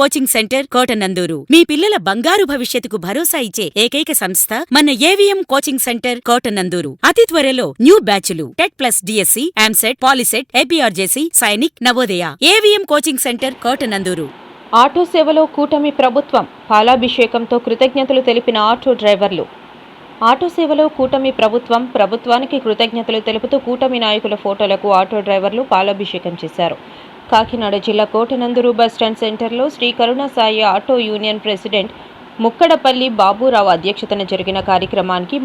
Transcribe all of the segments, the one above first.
Coaching centre Kotananduru మీ పిల్లల బంగారు భవిష్యత్తుకు భరోసా ఇచ్చే ఏకైక సంస్థ మన ఏవిఎం కోచింగ్ సెంటర్ కోటనందూరు. అతి త్వరలో న్యూ బ్యాచ్లు TET plus DSC, EAMCET, POLYCET, APRJC, Sainik, Navodaya. AVM coaching centre Kotanandur. Auto సేవలో కూటమి ప్రభుత్వం పాలాభిషేకంతో కృతజ్ఞతలు తెలిపిన ఆటో డ్రైవర్లు. ఆటో సేవలో కూటమి ప్రభుత్వానికి కృతజ్ఞతలు తెలుపుతూ కూటమి నాయకుల ఫోటోలకు ఆటో డ్రైవర్లు పాలాభిషేకం చేశారు. కాకినాడ జిల్లా కోటనందూరు బస్టాండ్ సెంటర్లో Sri Karunasai auto union president Mukkadapalli Baburao అధ్యక్షతన జరిగిన కార్యక్రమానికి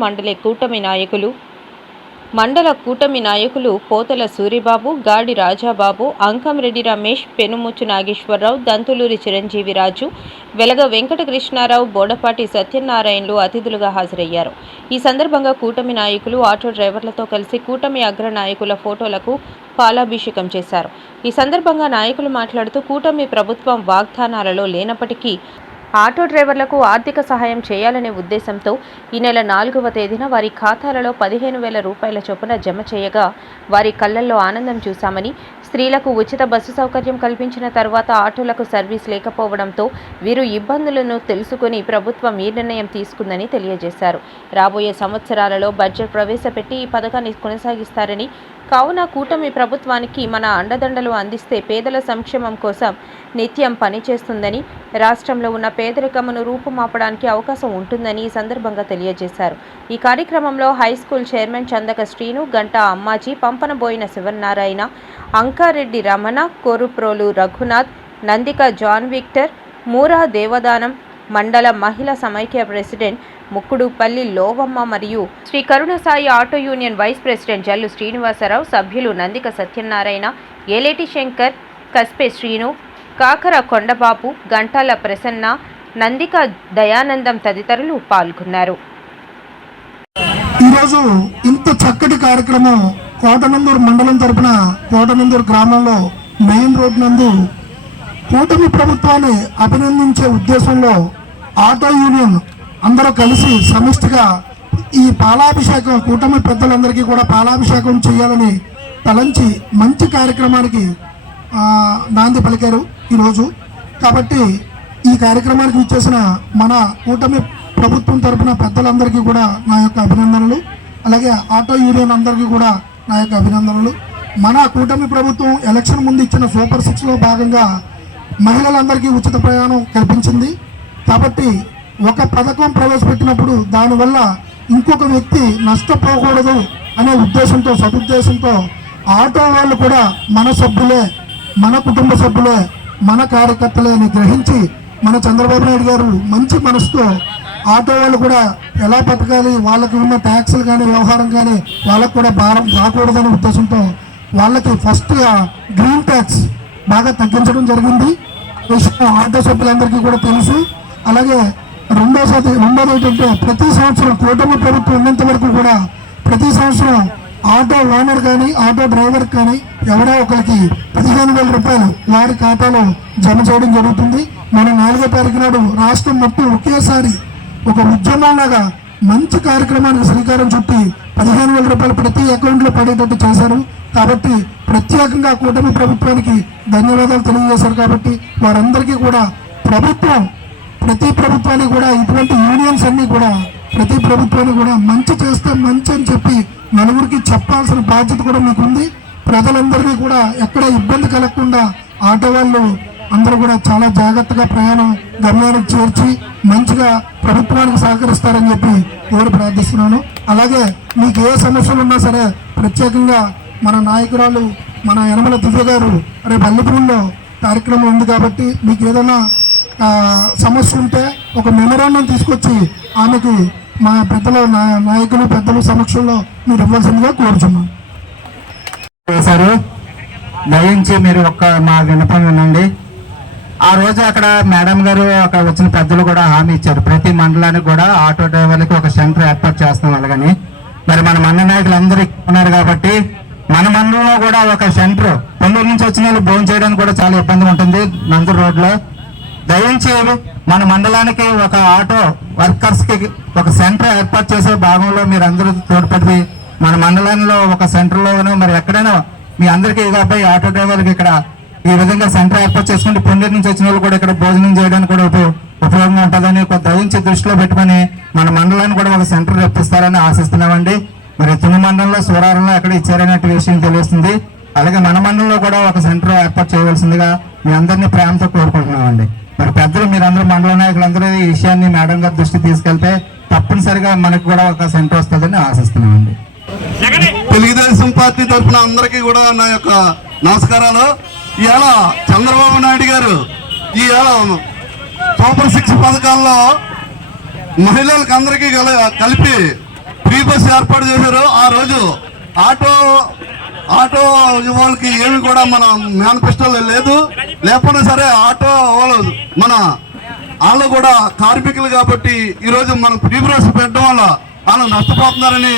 మండల కూటమి నాయకులు పోతల సూరిబాబు, గాడి రాజాబాబు, అంకంరెడ్డి రమేష్, పెనుముచ్చు నాగేశ్వరరావు, దంతులూరి చిరంజీవిరాజు, వెలగ వెంకటకృష్ణారావు, బోడపాటి సత్యనారాయణలు అతిథులుగా హాజరయ్యారు. ఈ సందర్భంగా కూటమి నాయకులు ఆటో డ్రైవర్లతో కలిసి కూటమి అగ్ర నాయకుల ఫోటోలకు పాలాభిషేకం చేశారు. ఈ సందర్భంగా నాయకులు మాట్లాడుతూ కూటమి ప్రభుత్వం వాగ్దానాలలో లేనప్పటికీ ఆటో డ్రైవర్లకు ఆర్థిక సహాయం చేయాలనే ఉద్దేశంతో ఈ నెల 4వ తేదీన వారి ఖాతాలలో 15,000 రూపాయల చొప్పున జమ చేయగా వారి కళ్లల్లో ఆనందం చూశామని, స్త్రీలకు ఉచిత బస్సు సౌకర్యం కల్పించిన తర్వాత ఆటోలకు సర్వీస్ లేకపోవడంతో వీరు ఇబ్బందులను తెలుసుకుని ప్రభుత్వం ఈ నిర్ణయం తీసుకుందని తెలియజేశారు. రాబోయే సంవత్సరాలలో బడ్జెట్ ప్రవేశపెట్టి ఈ పథకాన్ని కొనసాగిస్తారని, కావున కూటమి ప్రభుత్వానికి మన అండదండలు అందిస్తే పేదల సంక్షేమం కోసం నిత్యం పనిచేస్తుందని, రాష్ట్రంలో ఉన్న పేదరికమును రూపుమాపడానికి అవకాశం ఉంటుందని ఈ సందర్భంగా తెలియజేశారు. ఈ కార్యక్రమంలో high school chairman Chandaka Srinu, Ganta Ammaji, Pampanaboyina Sivanarayana, Ankareddy Ramana, Koruprolu Raghunath, Nandika John Victor, Moora Devadanam, మండల మహిళా సమైక్య ప్రెసిడెంట్ ముక్కుడుపల్లి లోవమ్మ మరియు Sri Karunasai auto union vice president Jallu Srinivasarao, సభ్యులు నందిక సత్యనారాయణ, ఏలేటి శంకర్, కస్పే శ్రీను, కాకర కొండబాబు, గంటాల ప్రసన్న, నందిక దయానందం తదితరులు పాల్గొన్నారు. ఈరోజు ఇంత చక్కటి కార్యక్రమం కోటనందూరు మండలం తరపున కోటనందూరు గ్రామంలో మెయిన్ రోడ్ నందు కూటమి ప్రభుత్వాన్ని అభినందించే ఉద్దేశంలో ఆటో యూనియన్ అందరూ కలిసి సమిష్టిగా ఈ పాలాభిషేకం కూటమి పెద్దలందరికీ కూడా పాలాభిషేకం చేయాలని తలంచి మంచి కార్యక్రమానికి నాంది పలికారు ఈరోజు. కాబట్టి ఈ కార్యక్రమానికి ఇచ్చేసిన మన కూటమి ప్రభుత్వం తరఫున పెద్దలందరికీ కూడా నా యొక్క అభినందనలు, అలాగే ఆటో యూనియన్ అందరికీ కూడా నా యొక్క అభినందనలు. మన కూటమి ప్రభుత్వం ఎలక్షన్ ముందు ఇచ్చిన సూపర్ 6లో భాగంగా మహిళలందరికీ ఉచిత ప్రయాణం కల్పించింది. కాబట్టి ఒక పథకం ప్రవేశపెట్టినప్పుడు దానివల్ల ఇంకొక వ్యక్తి నష్టపోకూడదు అనే ఉద్దేశంతో, సదుద్దేశంతో ఆటో వాళ్ళు కూడా మన సభ్యులే, మన కుటుంబ సభ్యులే, మన కార్యకర్తలే అని గ్రహించి మన చంద్రబాబు నాయుడు గారు మంచి మనసుతో ఆటో వాళ్ళు కూడా ఎలా బతకాలి, వాళ్ళకి ఉన్న ట్యాక్సులు కానీ వ్యవహారం కానీ వాళ్ళకు కూడా భారం రాకూడదనే ఉద్దేశంతో వాళ్ళకి ఫస్ట్గా గ్రీన్ ట్యాక్స్ బాగా తగ్గించడం జరిగింది. ఆటో సభ్యులందరికీ కూడా తెలుసు. అలాగే రెండోది ఏంటంటే ప్రతి సంవత్సరం కూటమి ప్రభుత్వం ఉన్నంత వరకు కూడా ప్రతి సంవత్సరం ఆటో ఓనర్ కానీ ఆటో డ్రైవర్ కానీ ఎవరో ఒకరికి 15,000 రూపాయలు వారి ఖాతాలో జమ చేయడం జరుగుతుంది. మన 4వ తారీఖు నాడు రాష్ట్రం మొత్తం ఒకేసారి ఒక ఉద్యమంలాగా మంచి కార్యక్రమానికి శ్రీకారం చుట్టి 15,000 రూపాయలు ప్రతి అకౌంట్లో పడేటట్టు చేశారు. కాబట్టి ప్రత్యేకంగా కూటమి ప్రభుత్వానికి ధన్యవాదాలు తెలియజేశారు. కాబట్టి వారందరికీ కూడా ప్రతి ప్రభుత్వానికి కూడా ఇటువంటి యూనియన్స్ అన్నీ కూడా ప్రతి ప్రభుత్వాన్ని కూడా మంచి చేస్తే మంచి అని చెప్పి నలుగురికి చెప్పాల్సిన బాధ్యత కూడా మీకు ఉంది. ప్రజలందరికీ కూడా ఎక్కడ ఇబ్బంది కలగకుండా ఆటో వాళ్ళు అందరూ కూడా చాలా జాగ్రత్తగా ప్రయాణం గమ్యానికి చేర్చి మంచిగా ప్రభుత్వానికి సహకరిస్తారని చెప్పి కోరి ప్రార్థిస్తున్నాను. అలాగే మీకు ఏ సమస్యలు ఉన్నా సరే ప్రత్యేకంగా మన నాయకురాలు మన యనమల దివ్య గారు రేపు అల్లిపురంలో కార్యక్రమం ఉంది కాబట్టి మీకు ఏదైనా సమస్య ఉంటే ఒక మెమరాండం తీసుకొచ్చి ఆమెకి మా నాయకులు పెద్దల సమక్షంలో మీరు ఇవ్వాల్సిందిగా కోరుచున్నాం. దయించి మీరు మా విన్నపం వినండి. ఆ రోజు అక్కడ మేడం గారు అక్కడ వచ్చిన పెద్దలు కూడా హామీ ఇచ్చారు, ప్రతి మండలానికి కూడా ఆటో డ్రైవర్లకి ఒక సెంటర్ ఏర్పాటు చేస్తాం అలాగని. మరి మన మండల నాయకులు అందరూ ఉన్నారు కాబట్టి మన మండలంలో కూడా ఒక సెంటర్, పొన్నూరు నుంచి వచ్చిన వాళ్ళు భోజనం చేయడానికి కూడా చాలా ఇబ్బంది ఉంటుంది నందూరు రోడ్లో. దయించి మన మండలానికి ఒక ఆటో వర్కర్స్ కి ఒక సెంటర్ ఏర్పాటు చేసే భాగంలో మీరు అందరూ తోడ్పడి మన మండలంలో ఒక సెంటర్లోనూ మరి ఎక్కడైనా మీ అందరికీ కాబట్టి ఆటో డ్రైవర్కి ఇక్కడ ఈ విధంగా సెంటర్ ఏర్పాటు చేసుకుంటే పొందూరు నుంచి వచ్చిన వాళ్ళు కూడా ఇక్కడ భోజనం చేయడానికి కూడా ఉపయోగంగా ఉంటుందని ఒక దయించి దృష్టిలో పెట్టుకొని మన మండలాన్ని కూడా ఒక సెంటర్ రప్పిస్తారని ఆశిస్తున్నామండి. మరి తుని మండలంలో సూరారంలో ఎక్కడ ఇచ్చారనే విషయం తెలుస్తుంది. అలాగే మన మండలంలో కూడా ఒక సెంటర్ ఏర్పాటు చేయవలసిందిగా మీ అందరినీ ప్రేమతో కోరుకుంటున్నామండి. మరి పెద్దలు మీరందరూ మండల నాయకులందరూ ఈ విషయాన్ని మేడం గారి దృష్టి తీసుకెళ్తే తప్పనిసరిగా మనకు కూడా ఒక సెంటర్ వస్తుందని ఆశిస్తున్నామండి. తెలుగుదేశం పార్టీ తరఫున అందరికీ కూడా నా యొక్క నమస్కారాలు. ఇవాళ చంద్రబాబు నాయుడు గారు ఇవాళ సూపర్ 6 పథకాల్లో మహిళలకు అందరికీ కలిపి ఫ్రీ బస్ ఏర్పాటు చేశారు. ఆ రోజు ఆటో వాళ్ళకి ఏమి కూడా మన మేనిఫెస్టోలో లేదు. లేకపోయినా సరే ఆటో వాళ్ళు కూడా కార్మికులు కాబట్టి ఈరోజు మనం ఫ్రీ బస్ పెట్టడం వల్ల వాళ్ళు నష్టపోతున్నారని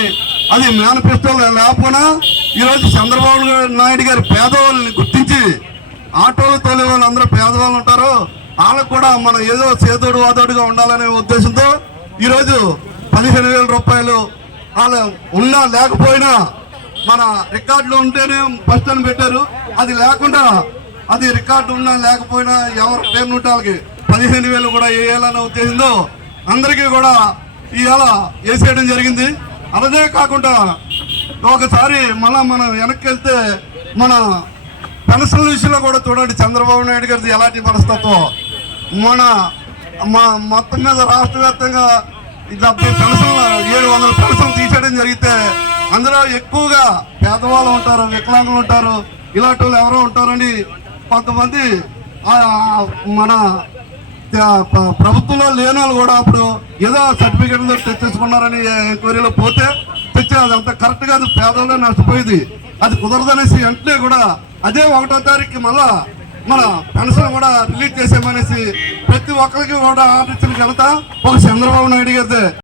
అది మేనిఫెస్టోలో లేకపోయినా ఈరోజు చంద్రబాబు నాయుడు గారి పేదవాళ్ళని గుర్తించి ఆటోలు తోలే వాళ్ళు అందరూ పేదవాళ్ళు ఉంటారు, వాళ్ళకు కూడా మనం ఏదో చేదోడు వాదోడుగా ఉండాలనే ఉద్దేశంతో ఈరోజు 15,000 రూపాయలు వాళ్ళు ఉన్నా లేకపోయినా మన రికార్డులో ఉంటేనే ఫస్ట్ అని పెట్టారు. అది లేకుండా అది రికార్డు ఉన్నా లేకపోయినా ఎవరు పేరు ఉంటే వాళ్ళకి 15,000 కూడా వేయాలనే ఉద్దేశంతో అందరికీ కూడా ఇవాళ వేసేయడం జరిగింది. అలాగే కాకుండా ఒకసారి మళ్ళా మనం వెనక్కి వెళ్తే మన పెన్షన్ల విషయంలో కూడా చూడండి చంద్రబాబు నాయుడు గారిది ఎలాంటి మనస్తత్వం. మొత్తం మీద రాష్ట్ర వ్యాప్తంగా 70 పెన్షన్లు 700 పెన్షన్లు తీసేయడం జరిగితే అందులో ఎక్కువగా పేదవాళ్ళు ఉంటారు, వికలాంగులు ఉంటారు, ఇలాంటి వాళ్ళు ఎవరో ఉంటారని కొంతమంది మన ప్రభుత్వంలో లేని వాళ్ళు కూడా అప్పుడు ఏదో సర్టిఫికెట్లు తెచ్చేసుకున్నారని ఎంక్వైరీలో పోతే తెచ్చి అదంతా కరెక్ట్ గా పేదలే నష్టపోయేది. అది కుదరదనేసి వెంటనే కూడా అదే 1వ తారీఖుకి మళ్ళా మన పెన్షన్ కూడా రిలీజ్ చేసామనేసి ప్రతి ఒక్కరికి కూడా ఆర్డర్ ఇచ్చిన ఘనత ఒక చంద్రబాబు నాయుడు గారిదే.